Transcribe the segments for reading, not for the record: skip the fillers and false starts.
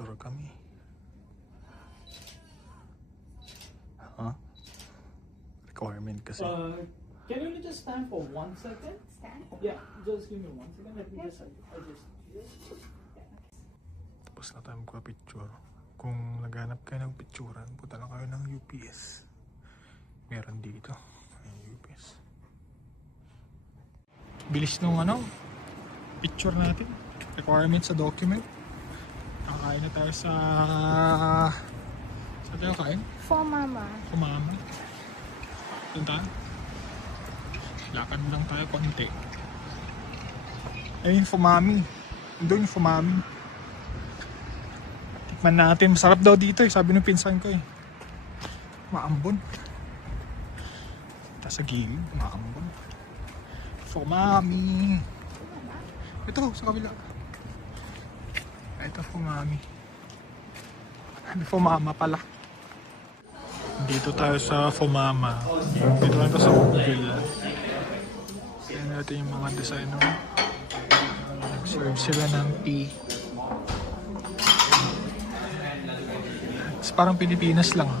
Picture kami. Requirement kasi. Can you just stand for 1 second? Stand? Yeah, just give me 1 second. Let me just adjust. Tapos na tayo magpa-picture. Kung naghanap kayo ng picturean, punta lang kayo ng UPS. Meron dito. Ayun, UPS. Bilis nung picture natin. Requirement sa document. Kakain na tayo sa... Saan tayo kain? For mama. Kumama. Doon tayo. Lakad lang tayo konti. Ayun yung Fumami. Doon yung Fumami. Tikman natin. Masarap daw dito eh. Sabi ng pinsan ko eh. Maambon. Tapos sa gilid. Maambon. Fumami. Ito sa kabila. Ito Fumami. Fumama pala. Dito tayo sa Fumama. Dito tayo sa Google. Tignan natin yung mga designer. Nag-serve sila ng tea. It's parang Pilipinas lang.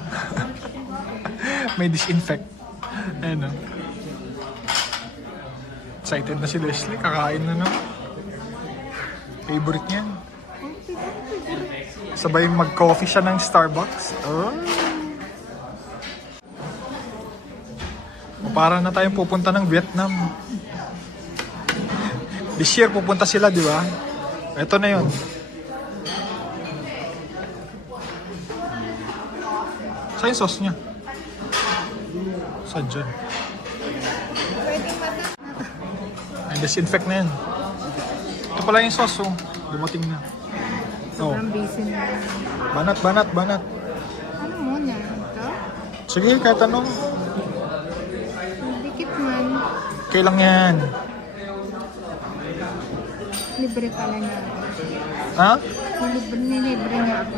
May disinfect. Ayan o. Excited na si Leslie. Kakain na naman. Favorite niyan. Sabay mag-coffee siya ng Starbucks. Oh. Para na tayong pupunta ng Vietnam. This year pupunta sila, di ba? Ito na yun. Saan yung sauce niya? Saan dyan? Ay, disinfect na yan. Ito pala yung sauce, oh. Dumating na. Oh. Sobrang busy na. Banat, banat, banat. Ano mo niya? Ito? Sige, kahit ano. Dikit man. Kailang yan. Libre pala niya. Ha? Nilibre niya ako.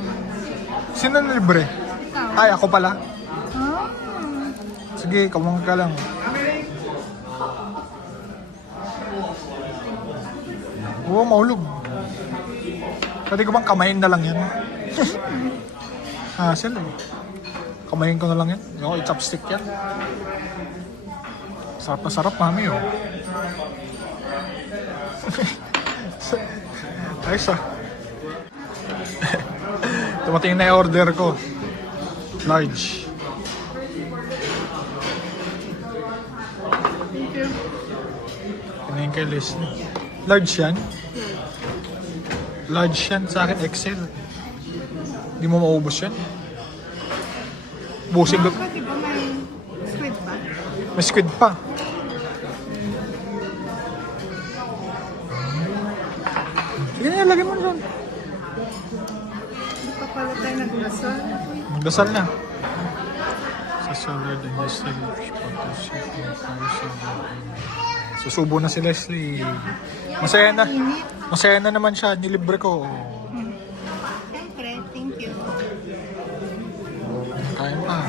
Sino na libre? Ikaw? Ay, ako pala. Oh. Sige, kamang ka lang. Oo, mahulog. Pwede ko bang kamayin na lang yan? Hassle eh. Kamayin ko na lang yan. Yung i-chopstick yan. Sarap na sarap, mami, oh. Ayos ah. Tumating na yung order ko. Large. Kinain kay Leslie. Large yan? Large yan. Sa akin, XL. Hindi mo maubos yan. Busing ko. Di ba may squid pa? May squid pa. Sige na, lagay mo na doon. Di pa pala tayo nagdasal. Magdasal na. Sa salad and the sandwich susubo na si Leslie. Masaya na. Masaya na naman siya. Nilibre ko. Siyempre, thank you. Kain pa.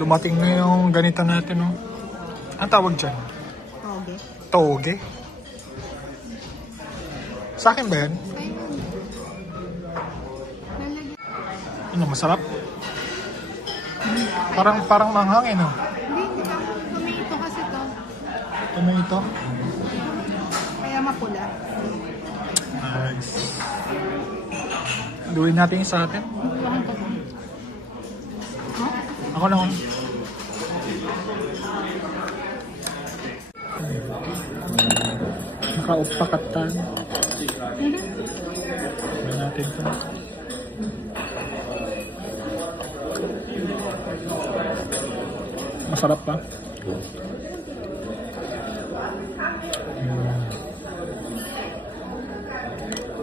Dumating na yung ganito natin, no? Ang tawag dyan? Okay. Toge? Sa akin ba yan? Ano, masarap? Parang manghang, no? Hindi ka. Tomato kasi to. Tomato? Kaya mapula. Nice. Luwin natin yung sa atin. Ako naman. Naka-upakatan. Luwin natin ito. Masarap pa.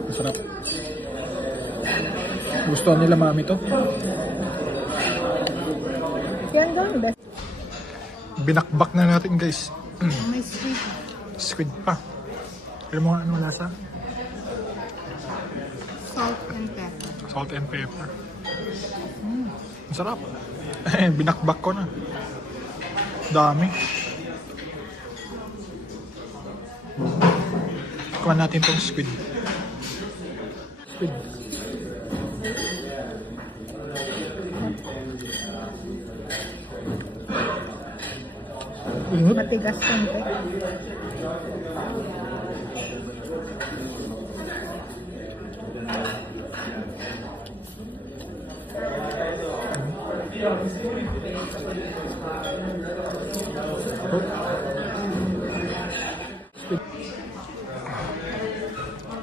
Masarap. Gusto nila mami to. Yan daw yung best. Binakbak na natin, guys. May sweet. Squid pa. Alam mo ano lasa? Salt and pepper. Salt and pepper. Masarap. Binakbak ko na. Dami. Kuha natin tong squid. Speed. Init. Matigas konti.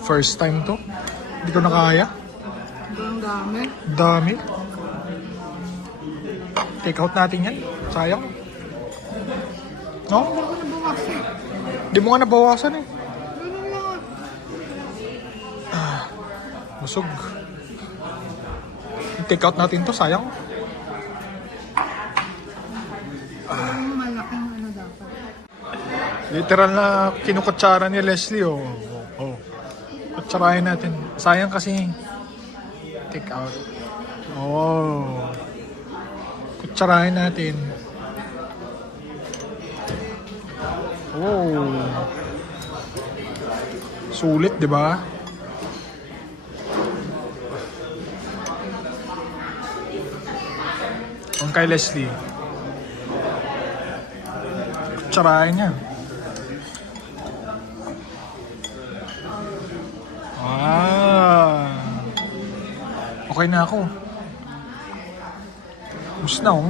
First time to. Hindi ko na kaya. Ang dami. Dami. Take out natin yan. Sayang. No? Hindi ko nabawasan. Hindi mo nga nabawasan eh. Ganun lang. Busog. Take out natin to. Sayang. Yung malaking ano dapat. Literal na kinukutsara ni Leslie. Oh. Oh. Kutsarahin natin. Sayang kasi. Take out. Oh. Kutsarahin natin. Oh. Sulit, di ba? Ang kay Leslie. Kutsarahin niya. Okay na ako. Gusto na ako.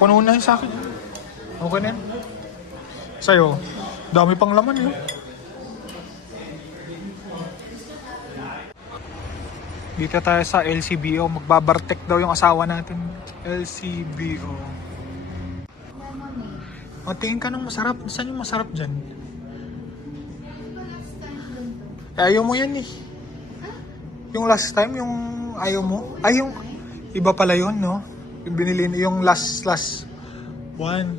Puno na yun sa akin. Okay na yan. Sa'yo, dami pang laman yun. Dito tayo sa LCBO. Magbabartek daw yung asawa natin. LCBO. O, tingin ka ng masarap. Saan yung masarap dyan? Ayaw mo yan eh. Yung last time, yung ayaw mo. Ay, yung iba pala yun, no? Yung binili, yung last one.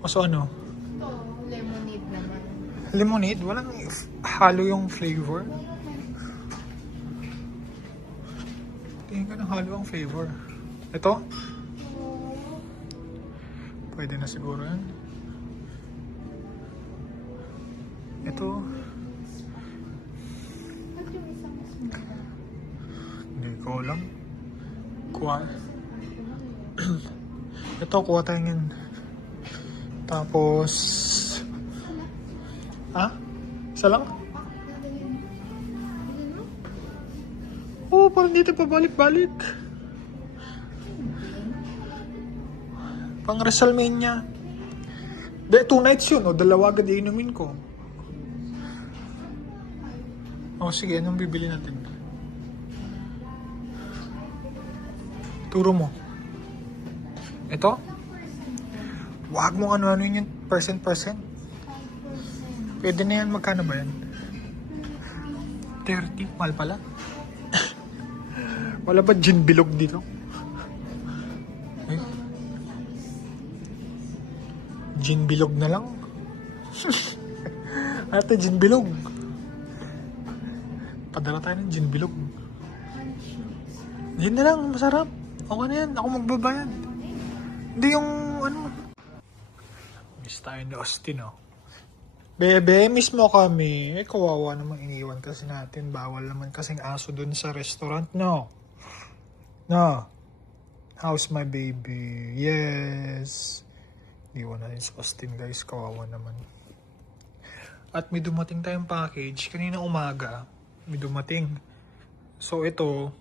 O so ano? Ito, lemonade naman. Lemonade? Walang halo yung flavor. Tingin ka ng halo ang flavor. Ito? Pwede na siguro yan. Ito. At yung isang smoothie. Hindi ko alam. Kuha. Ito, kuha tayo yan. Tapos... Ah? Isa lang? Oo, parang dito pabalik-balik. Pang WrestleMania. De, 2 nights yun. O, dalawa agad inumin ko. O, sige. Anong bibili natin? Turo mo. Ito? Wag mo ano-ano yun yung percent. Pwede na yan. Magkano ba yan? 30. Mahal pala. Wala ba gin bilog dito? Eh? Gin bilog na lang. Ate, gin bilog. Padala tayo ng gin bilog. Gin na lang, masarap. Okay na yan, ako magbabayad. Hindi yung ano. Miss tayo ni Austin, oh. Bebe, miss mo kami. Eh, kawawa naman iniwan kasi natin. Bawal naman kasing aso dun sa restaurant, no? No. How's my baby? Yes. Iwan na rin si Austin, guys. Kawawa naman. At may dumating tayong package. Kanina umaga, may dumating. So, ito,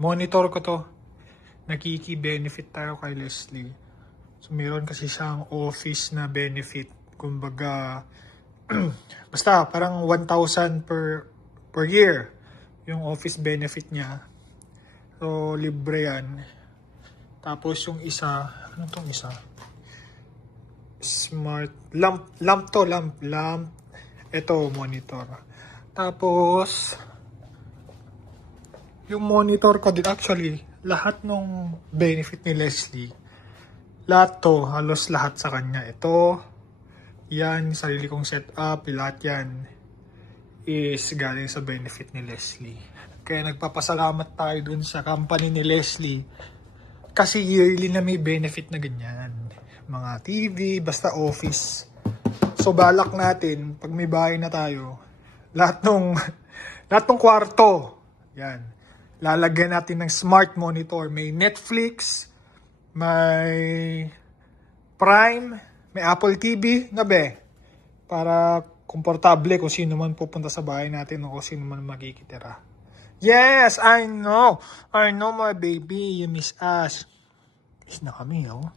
monitor ko to. Nakiki-benefit tayo kay Leslie. So, meron kasi siyang office na benefit. Kumbaga, basta parang 1,000 per year yung office benefit niya. So, libre yan. Tapos yung isa, ano tong isa? Smart, lamp. Ito, monitor. Tapos, yung monitor ko din, actually, lahat ng benefit ni Leslie, lahat to, halos lahat sa kanya. Ito, yan, sarili kong setup, lahat yan is galing sa benefit ni Leslie. Kaya nagpapasalamat tayo dun sa company ni Leslie kasi yearly na may benefit na ganyan. mga TV, basta office. So balak natin, pag may bahay na tayo, lahat ng kwarto, yan, lalagyan natin ng smart monitor. May Netflix, may Prime, may Apple TV, nabe, para komportable kung sino man pupunta sa bahay natin o kung sino man magkikitira. Yes, I know my baby, you miss us. Miss na kami, oh.